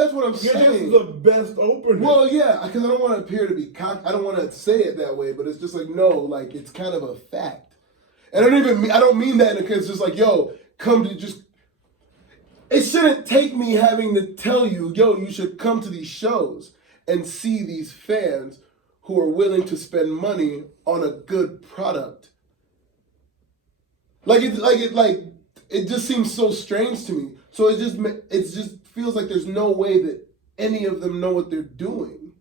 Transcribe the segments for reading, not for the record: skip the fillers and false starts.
That's what I'm saying. That's the best opener. Well, yeah, because I don't want to appear to be cocky. I don't want to say it that way, but it's just like, no, like, it's kind of a fact. And I don't mean that because it's just like, yo, come to just... It shouldn't take me having to tell you, yo, you should come to these shows and see these fans who are willing to spend money on a good product. It just seems so strange to me. So it just feels like there's no way that any of them know what they're doing.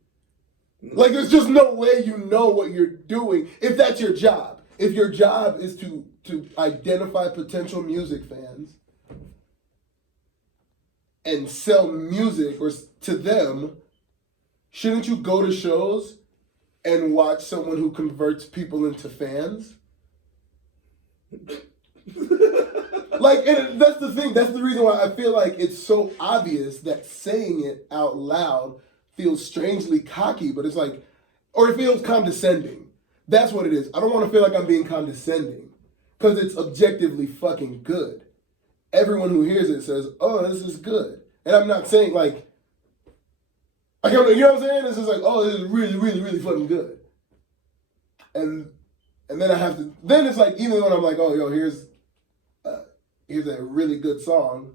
Like, there's just no way you know what you're doing if that's your job. If your job is to identify potential music fans and sell music or to them, shouldn't you go to shows and watch someone who converts people into fans? Like, and that's the thing. That's the reason why I feel like it's so obvious that saying it out loud feels strangely cocky, but it's like, or it feels condescending. That's what it is. I don't want to feel like I'm being condescending because it's objectively fucking good. Everyone who hears it says, oh, this is good. And I'm not saying like you know what I'm saying? It's just like, oh, this is really, really, really fucking good. And then I have to, then it's like, even when I'm like, oh, yo, here's a really good song.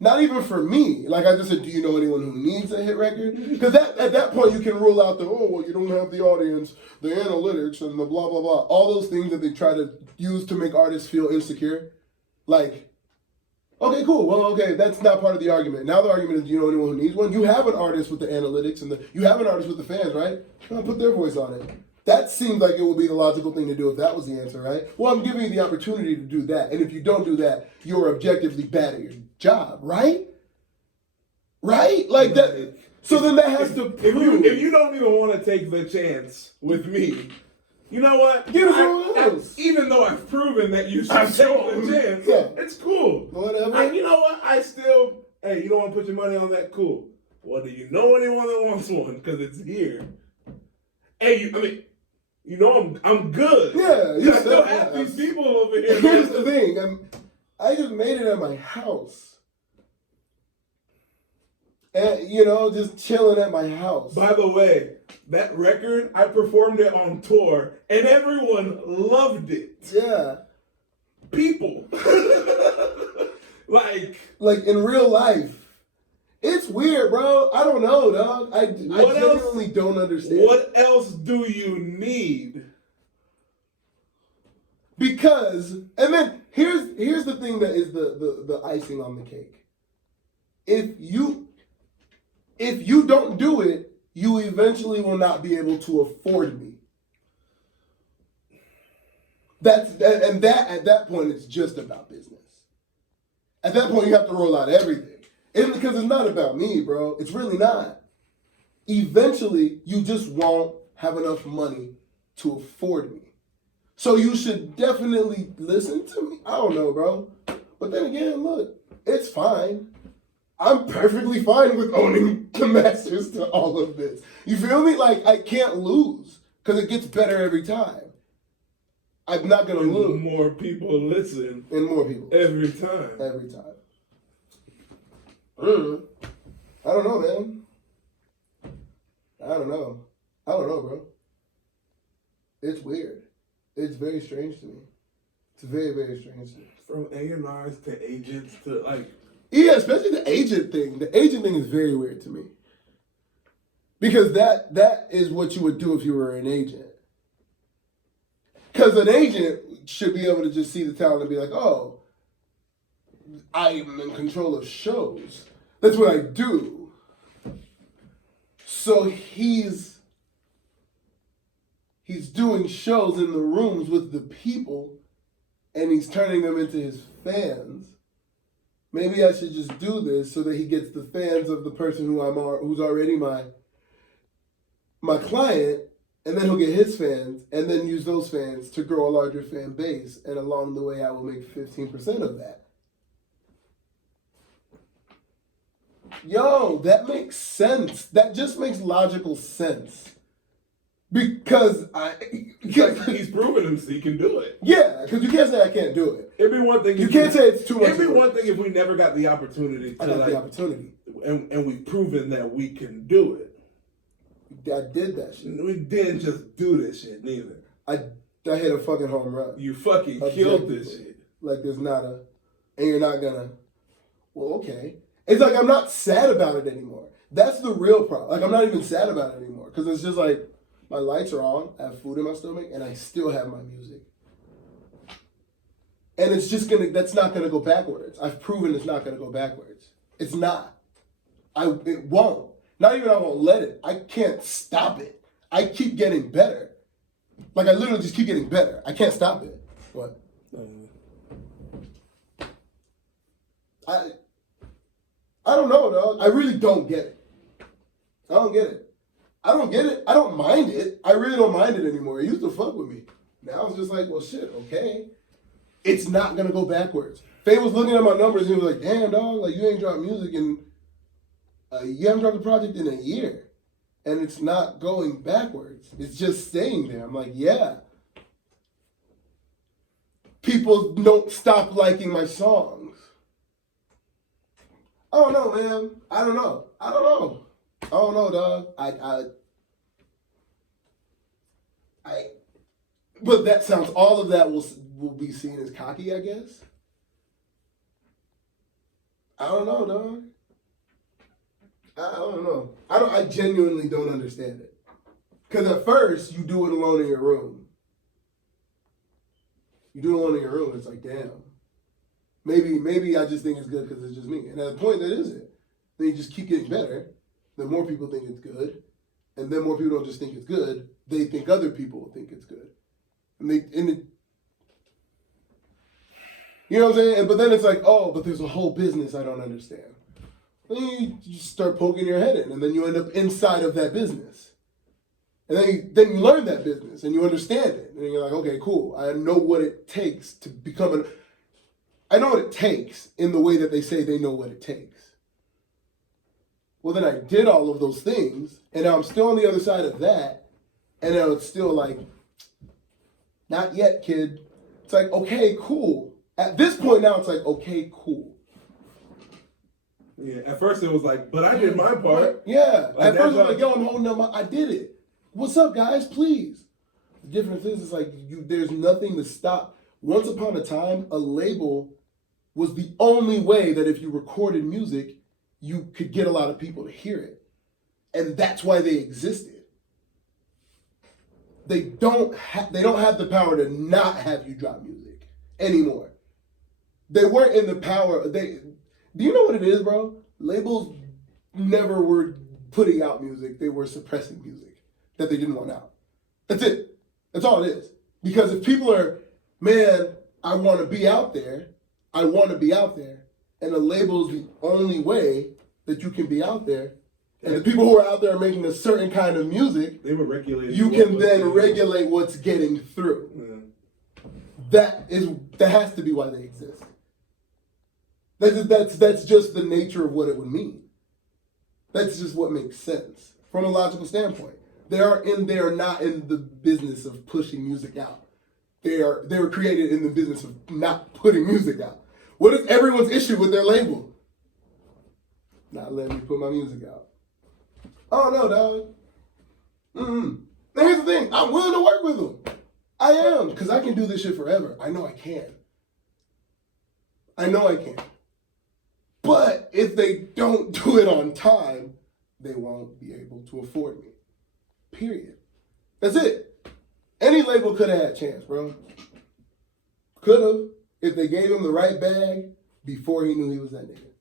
Not even for me. Like I just said, do you know anyone who needs a hit record? Because at that point you can rule out the, oh, well, you don't have the audience, the analytics, and the blah, blah, blah. All those things that they try to use to make artists feel insecure. Like, okay, cool. Well, okay, that's not part of the argument. Now the argument is, do you know anyone who needs one? You have an artist with the analytics, and you have an artist with the fans, right? Put their voice on it. That seems like it would be the logical thing to do if that was the answer, right? Well, I'm giving you the opportunity to do that. And if you don't do that, you're objectively bad at your job, right? Right? Like that. So then that has to prove. If you don't even want to take the chance with me, you know what? Give someone else. Even though I've proven that you should take the chance, yeah. It's cool. Whatever. You know what? Hey, you don't want to put your money on that? Cool. Well, do you know anyone that wants one? Because it's here. Hey, you know I'm good. Yeah, you still have these people over here. Here's the thing. I just made it at my house. And, just chilling at my house. By the way, that record, I performed it on tour, and everyone loved it. Yeah. People. Like in real life. It's weird, bro. I don't know, dog. I genuinely don't understand. What else do you need? Because, and then here's the thing that is the icing on the cake. If you don't do it, you eventually will not be able to afford me. At that point, it's just about business. At that point, you have to roll out everything. Because it's not about me, bro. It's really not. Eventually, you just won't have enough money to afford me. So you should definitely listen to me. I don't know, bro. But then again, look, it's fine. I'm perfectly fine with owning the masters to all of this. You feel me? Like, I can't lose because it gets better every time. I'm not going to lose. More people listen. And more people. Every time. Every time. I don't know, man. I don't know, bro. It's weird. It's very strange to me. It's very, very strange to me. From A&Rs to agents to Yeah, especially the agent thing. The agent thing is very weird to me. Because that is what you would do if you were an agent. Because an agent should be able to just see the talent and be like, oh, I am in control of shows. That's what I do. So he's doing shows in the rooms with the people and he's turning them into his fans. Maybe I should just do this so that he gets the fans of the person who's already my client, and then he'll get his fans and then use those fans to grow a larger fan base. And along the way, I will make 15% of that. Yo, that makes sense. That just makes logical sense. Because He's proven he can do it. Yeah, because you can't say I can't do it. It'd be one thing. You can't say it's too much. It'd be one thing if we never got the opportunity to the opportunity, and we've proven that we can do it. I did that shit. We didn't just do this shit neither. I hit a fucking home run. You fucking killed this shit. Like there's not a, and you're not gonna. Well, okay. It's like I'm not sad about it anymore. That's the real problem. Like I'm not even sad about it anymore because it's just like my lights are on, I have food in my stomach, and I still have my music. And it's just that's not gonna go backwards. I've proven it's not gonna go backwards. It's not. It won't. Not even I won't let it. I can't stop it. I keep getting better. Like I literally just keep getting better. I can't stop it. What? I don't know, dog. I really don't get it. I don't get it. I don't get it. I don't mind it. I really don't mind it anymore. It used to fuck with me. Now it's just like, well, shit, okay. It's not going to go backwards. Faye was looking at my numbers and he was like, damn, dog, like you ain't dropped music and you haven't dropped a project in a year. And it's not going backwards. It's just staying there. I'm like, yeah. People don't stop liking my songs. I don't know, man. I don't know, dog. But that sounds, all of that will be seen as cocky, I guess. I don't know, dog. I don't know. I genuinely don't understand it. Because at first, you do it alone in your room. You do it alone in your room, it's like, damn. Maybe I just think it's good because it's just me. And at a point that isn't. Then you just keep getting better. Then more people think it's good. And then more people don't just think it's good. They think other people will think it's good. You know what I'm saying? But then it's like, oh, but there's a whole business I don't understand. Then you start poking your head in, and then you end up inside of that business. And then you learn that business, and you understand it. And you're like, okay, cool. I know what it takes to become I know what it takes in the way that they say they know what it takes. Well, then I did all of those things, and now I'm still on the other side of that, and now it's still like, not yet, kid. It's like, okay, cool. At this point now, it's like, okay, cool. Yeah, at first it was like, but I did my part. Yeah, at first it was like, yo, I'm holding up I did it. What's up, guys? Please. The difference is, it's like, there's nothing to stop. Once upon a time, a label was the only way that if you recorded music, you could get a lot of people to hear it. And that's why they existed. They don't have the power to not have you drop music anymore. They weren't in the power. Do you know what it is, bro? Labels never were putting out music. They were suppressing music that they didn't want out. That's it. That's all it is. Because if people are, man, I want to be out there, and a label is the only way that you can be out there, and the people who are out there are making a certain kind of music, they were regulating. You can then regulate what's getting through. Yeah. That has to be why they exist. That's just the nature of what it would mean. That's just what makes sense from a logical standpoint. They are not in the business of pushing music out. They were created in the business of not putting music out. What is everyone's issue with their label? Not letting me put my music out. Oh no, dog. Now here's the thing. I'm willing to work with them. I am, because I can do this shit forever. I know I can. But if they don't do it on time, they won't be able to afford me. Period. That's it. Any label could have had a chance, bro. Could have, if they gave him the right bag before he knew he was that nigga.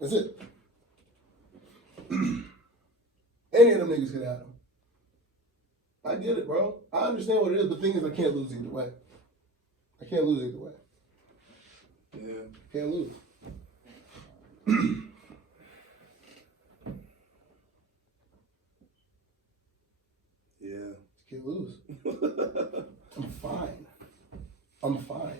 That's it. Any of them niggas could have him. I get it, bro. I understand what it is. The thing is, I can't lose either way. Yeah. Can't lose. Yeah. Can't lose. I'm fine.